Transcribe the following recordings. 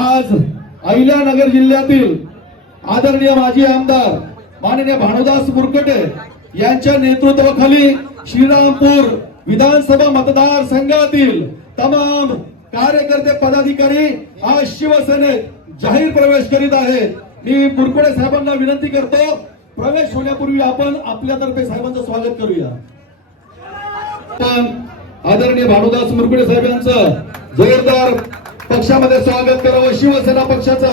आज अहिल्यानगर जिल्ह्यातील आदरणीय माजी आमदार माननीय भानुदास मुरकटे यांच्या नेतृत्वाखाली श्रीरामपूर विधानसभा मतदारसंघातील तमाम कार्यकर्ते पदाधिकारी आज शिवसेनेत जाहीर प्रवेश करीत आहेत. मी मुरकुडे साहेबांना विनंती करतो प्रवेश होण्यापूर्वी आपण आपल्यातर्फे साहेबांचं स्वागत करूया. पण आदरणीय भानुदास मुरकुडे साहेब यांचं जोरदार पक्षामध्ये स्वागत करा. शिवसेना पक्षाचा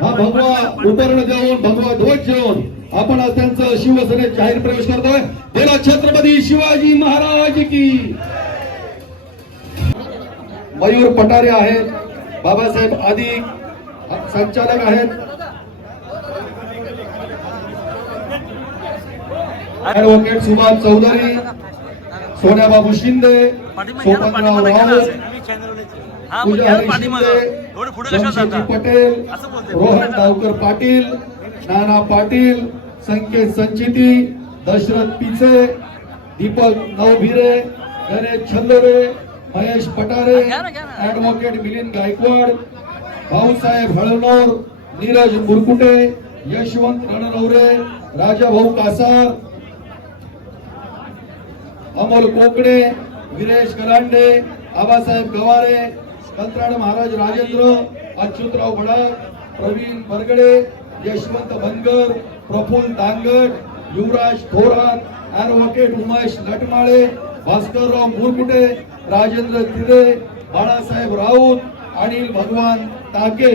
हा भगवा उपरण देऊन भगवा ध्वज घेऊन आपण आज त्यांचं शिवसेनेत जाहीर प्रवेश करतोय. तेला छत्रपती शिवाजी महाराज की. मयूर पटारे आहेत बाबासाहेब आदी संचालक आहेत. Advocate Subhash Chaudhari Sonyababu Shinde Sopatrao Raut. Patel. Rohan Dawkar Patil Nana Patil Sanket Sanchiti Dashrath Piche Deepak Navbhire Ganesh Chhandore Mahesh Patare. Advocate Milind Gaikwad Bhausaheb Halnor Neeraj Murkute Yashwant Rannaware Rajabhau Kasar Amol Kokade Viresh Galande Abasaheb Gaware Kantrad Maharaj Rajendra Achyutrao Bhadak Pravin Bargade Yashwant Bangar Praful Dangat Yuvraj Thorat advocate Umesh Latmale Bhaskarrao Murkute Rajendra Tire Balasaheb Raut Anil भगवान ताके.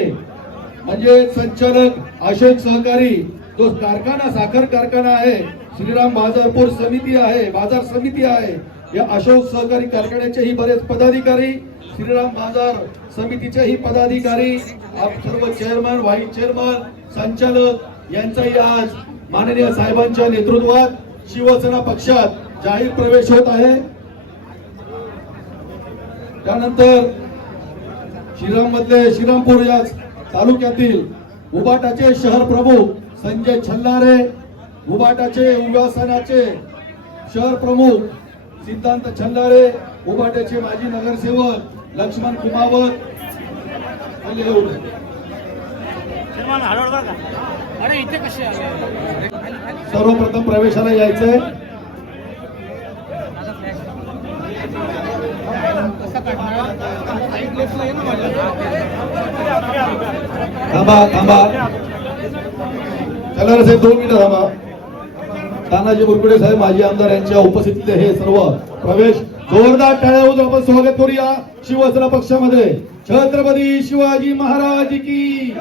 म्हणजे संचालक अशोक सहकारी जो कारखाना साखर कारखाना आहे श्रीराम बाजारपूर समिती आहे बाजार समिती आहे. या अशोक सहकारी कारखान्याचेही बरेच पदाधिकारी श्रीराम बाजार समितीचेही पदाधिकारी सर्व चेअरमन व्हाईस चेअरमन संचालक यांचाही आज माननीय साहेबांच्या नेतृत्वात शिवसेना पक्षात जाहीर प्रवेश होत आहे. त्यानंतर श्रीराम मधले श्रीरामपूर या तालुक्यातील उबाटाचे शहर प्रमुख संजय छल्लारे उबाटाचे उगासनाचे शहर प्रमुख सिद्धांत छल्लारे उबाटाचे माजी नगरसेवक लक्ष्मण कुमावत. सर्वप्रथम प्रवेशाला यायचंय. थांबा थांबा. चला साहेब दोन मिनिटं थांबा. तानाजी मुरकुडे साहेब माजी आमदार यांच्या उपस्थितीत हे सर्व प्रवेश जोरदार टाळ्या वाजवून आपण स्वागत करूया शिवसेना पक्षामध्ये. छत्रपती शिवाजी महाराज की